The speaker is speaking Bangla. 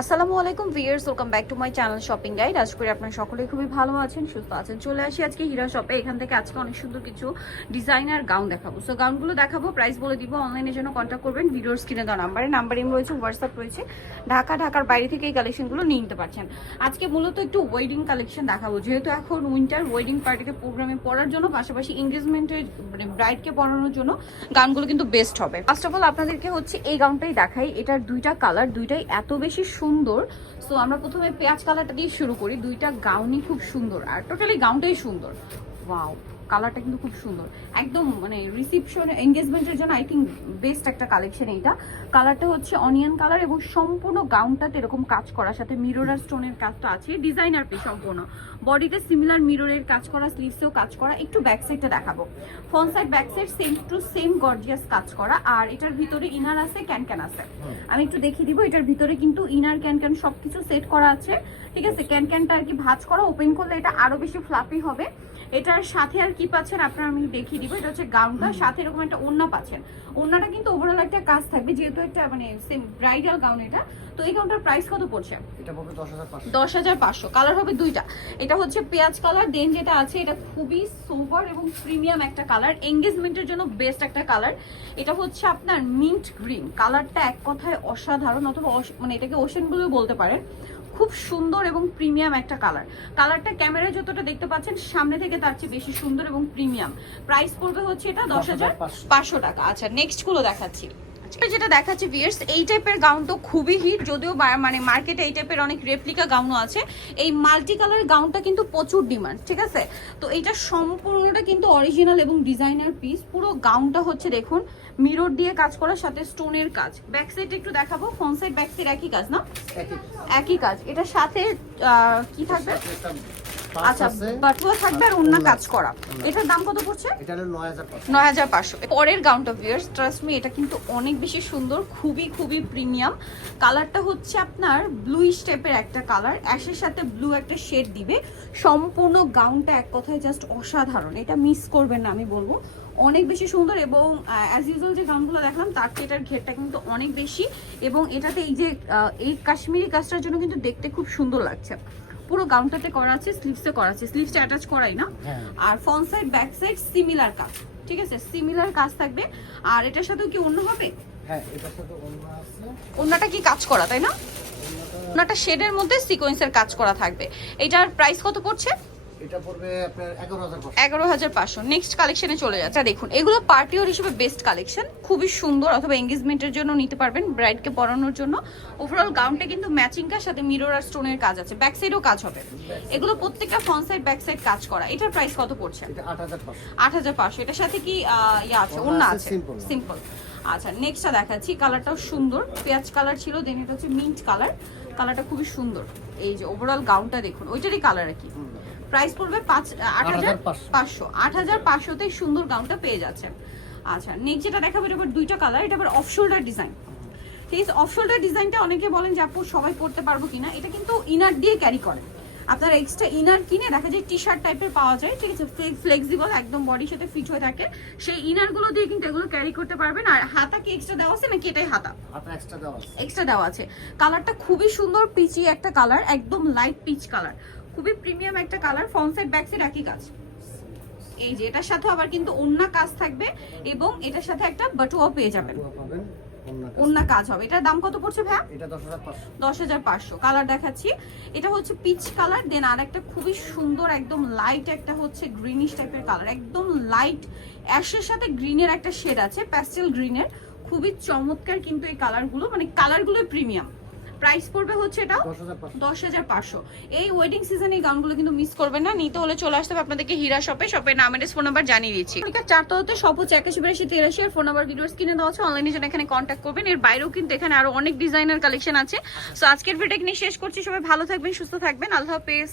আসসালামু আলাইকুম viewers, welcome back to my channel shopping guide. আশা করি আপনারা সকলেই খুবই ভালো আছেন, সুস্থ আছেন। চলে আসি আজকে হীরা শপে। এখান থেকে আজকে অনেক সুন্দর কিছু ডিজাইনার গাউন দেখাবো। সো গাউনগুলো দেখাবো, প্রাইস বলে দিব। অনলাইনের জন্য কন্ট্যাক্ট করবেন ভিডিওর স্ক্রিনে দেওয়া নাম্বার রয়েছে, হোয়াটসঅ্যাপ রয়েছে। ঢাকার বাইরে থেকে এই কালেকশনগুলো নিয়ে নিতে পারছেন। আজকে মূলত একটু ওয়েডিং কালেকশন দেখাবো, যেহেতু এখন উইন্টার ওয়েডিং পার্টিতে প্রোগ্রামে পরার জন্য, পাশাপাশি এঙ্গেজমেন্টের মানে ব্রাইডকে পরানোর জন্য গাউনগুলো কিন্তু বেস্ট হবে। ফার্স্ট অফ অল আপনাদেরকে হচ্ছে এই গাউনটাই দেখাই। এটার দুইটা কালার, দুইটাই এত বেশি সুন্দর। সো আমরা প্রথমে পেঁয়াজ কালারটা দিয়ে শুরু করি। দুইটা গাউনই খুব সুন্দর, আর টোটালি গাউনটাই সুন্দর। ওয়াও, কালারটা কিন্তু খুব সুন্দর, একদম মানে রিসেপশন এঙ্গেজমেন্টের জন্য আই থিঙ্ক বেস্ট একটা কালেকশন এইটা। কালারটা হচ্ছে অনিয়ন কালার এবং সম্পূর্ণ গাউনটাতে এরকম কাজ করার সাথে মিরর আর স্টোনের কাজটা আছে। ডিজাইনার পি সম্পূর্ণ, বডিতে সিমিলার মিররের কাজ করা, স্লিভসেও কাজ করা। একটু ব্যাক সাইডটা দেখাবো। Front side back side same to same gorgeous কাজ করা। আর এটার ভিতরে ইনার আছে, ক্যান আছে। আমি একটু দেখিয়ে দিব। এটার ভিতরে কিন্তু ইনার ক্যান সবকিছু সেট করা আছে, ঠিক আছে। ক্যানটা আর কি ভাঁজ করা, ওপেন করলে এটা আরো বেশি ফ্লাফি হবে। এটার সাথে আর কি পাচ্ছেন আপনারা, আমি দেখিয়ে দিব। এটা হচ্ছে গাউনটা, সাথে এরকম একটা ওড়না পাচ্ছেন। ওড়নাটা কিন্তু ওভারঅল একটা কাজ থাকবে, যেহেতু একটা মানে সেম ব্রাইডাল গাউন এটা। তো এই গাউনটার প্রাইস কত পড়ছে? এটা পড়বে 10,500। 10,500। কালার হবে দুইটা। এটা হচ্ছে পেঁয়াজ কালার, দেন যেটা আছে এটা খুবই সোবার এবং প্রিমিয়াম একটা কালার, এঙ্গেজমেন্টের জন্য বেস্ট একটা কালার। এটা হচ্ছে আপনার মিন্ট গ্রিন কালারটা, এক কথায় অসাধারণ, অথবা মানে এটাকে ওশেন ব্লু বলতে পারেন। খুব সুন্দর এবং প্রিমিয়াম একটা কালারটা ক্যামেরায় যতটা দেখতে পাচ্ছেন সামনে থেকে তার চেয়ে বেশি সুন্দর এবং প্রিমিয়াম। প্রাইস পড়বে হচ্ছে এটা 10,500 টাকা। আচ্ছা, নেক্সট গুলো দেখাচ্ছি। যেটা দেখাচ্ছি ভিউয়ার্স, এই টাইপের গাউন তো খুবই হিট, যদিও মানে মার্কেটে এই টাইপের অনেক রেপ্লিকা গাউনও আছে। এই মাল্টি কালার গাউনটা কিন্তু প্রচুর ডিমান্ড, ঠিক আছে। তো এটা সম্পূর্ণটা কিন্তু অরিজিনাল এবং ডিজাইনার পিস। পুরো গাউনটা হচ্ছে দেখুন মিরর দিয়ে কাজ করার সাথে স্টোনের কাজ। ব্যাক সাইড একটু দেখাবো। ফ্রন্ট সাইড ব্যাক সাইড একই কাজ না? একই কাজ। এটার সাথে কি থাকবে? আচ্ছা, বাটুয়া থাকবে আর ওন্না কাজ করা। এটার দাম কত পড়ছে? এটা হলো 9,500। 9,500। পরের গাউনটা ভিউয়ার্স, ট্রাস্ট মি, এটা কিন্তু অনেক বেশি সুন্দর, খুবই প্রিমিয়াম। কালারটা হচ্ছে আপনার ব্লুইশ টাইপের একটা কালার, অ্যাশের সাথে ব্লু একটা শেড দিবে। সম্পূর্ণ গাউনটা এক কথায় জাস্ট অসাধারণ, এটা মিস করবেন না আমি বলবো। অনেক বেশি সুন্দর এবং অ্যাজ ইউজুয়াল যে গাউনগুলো দেখলাম তার চেয়ে এটার ঘেরটা কিন্তু অনেক বেশি। এবং এটাতে এই যে এই কাশ্মীরি কাজটার জন্য কিন্তু দেখতে খুব সুন্দর লাগছে। পুরো গাউনটাতে করা আছে, স্লিভসে করা আছে, স্লিভসটা অ্যাটাচ করাই না। আর front side back side similar কাজ, ঠিক আছে, সিমিলার কাজ থাকবে। আর এটার সাথেও কি অন্য হবে? হ্যাঁ, এটার সাথে ওড়না আছে। ওড়নাটা কি কাজ করা, তাই না? ওড়নাটা শেডের মধ্যে সিকোয়েন্সের কাজ করা থাকবে। এটার প্রাইস কত পড়ছে? এটা পড়বে আপনার 11,500। 11,500। নেক্সট কালেকশনে চলে যাচ্ছে। দেখুন এগুলো পার্টি ওয়ার হিসেবে বেস্ট কালেকশন, খুবই সুন্দর, অথবা এঙ্গেজমেন্টের জন্য নিতে পারবেন, ব্রাইডকে পরানোর জন্য। ওভারঅল গাউনটা কিন্তু ম্যাচিং কাজ, সাথে মিরর আর স্টোনের কাজ আছে, ব্যাক সাইডেও কাজ হবে। এগুলো প্রত্যেকটা ফ্রন্ট সাইড ব্যাক সাইড কাজ করা। এটার প্রাইস কত পড়ছে? এটা 8,500। 8,500। এটার সাথে কি ইয়া আছে, ওড়না আছে? সিম্পল। আচ্ছা, নেক্সটটা দেখাচ্ছি। কালারটাও সুন্দর, পেঁয়াজ কালার ছিল, দেন এটা হচ্ছে মিন্ট কালার। কালারটা খুবই সুন্দর। এই যে ওভারঅল গাউনটা দেখুন, ওইটারই কালার আর কি। প্রাইস পড়বে 8,500। 8,500তেই সুন্দর গাউনটা পেয়ে যাচ্ছেন। আচ্ছা, নেক্সট যেটা দেখাবো, এটা আবার দুইটা কালার। এটা আবার অফ শোল্ডার ডিজাইন, ঠিক আছে। অফ শোল্ডার ডিজাইনটা অনেকে বলেন যে আপু সবাই পড়তে পারবো কিনা। এটা কিন্তু ইনার দিয়ে ক্যারি করে। আপনারা এক্সট্রা ইনার কিনে দেখা যায় টি শার্ট টাইপের পাওয়া যায়, ঠিক আছে, ফ্লেক্সিবল, একদম বডির সাথে ফিট হয়ে থাকে। সেই ইনারগুলো দিয়ে কিন্তু এগুলো ক্যারি করতে পারবেন। আর হাতা কি এক্সট্রা দেওয়া আছে নাকি এটাই হাতা? হাতা এক্সট্রা দেওয়া আছে। এক্সট্রা দেওয়া আছে। কালারটা খুবই সুন্দর, পিচি একটা কালার, একদম লাইট পিচ কালার, খুবই প্রিমিয়াম একটা colour. Front side back side একই কাজ। এই যে এটার সাথে আবার কিন্তু ওন্না কাজ থাকবে, এবং এটার সাথে একটা বাটুয়া পেয়ে যাবেন, ওন্না কাজ হবে। এটার দাম কত পড়ছে ভাইয়া? এটা 10,500। 10,500। কালার দেখাচ্ছি। এটা হচ্ছে পিচ কালার, দেন আর একটা খুবই সুন্দর একদম লাইট একটা হচ্ছে গ্রিনিশ টাইপের কালার, একদম লাইট অ্যাশের সাথে গ্রিনের একটা শেড আছে, প্যাস্টেল গ্রিনের। খুবই চমৎকার কিন্তু এই কালারগুলো, মানে কালারগুলো প্রিমিয়াম। প্রাইস পড়বে হচ্ছে এটা 10,500। এই ওয়েডিং সিজনে এই গাউনগুলো কিন্তু মিস করবেন না। নিতে হলে চলে আসতে হবে আপনাদেরকে হীরা শপে। শপের নাম, এড্রেস, ফোন নাম্বার জানিয়ে দিচ্ছি। চারতলাতে শপ হচ্ছে 8182 আর ফোন নাম্বার ভিডিওস কিনে দেওয়া আছে। অনলাইনে জন্য এখানে কন্ট্যাক্ট করবেন। এর বাইরেও কিন্তু এখানে আরো অনেক ডিজাইনার কালেকশন আছে। সো আজকের ভিডিও এখানে শেষ করছি। সবাই ভালো থাকবেন, সুস্থ থাকবেন। আল্লাহ হাফেজ।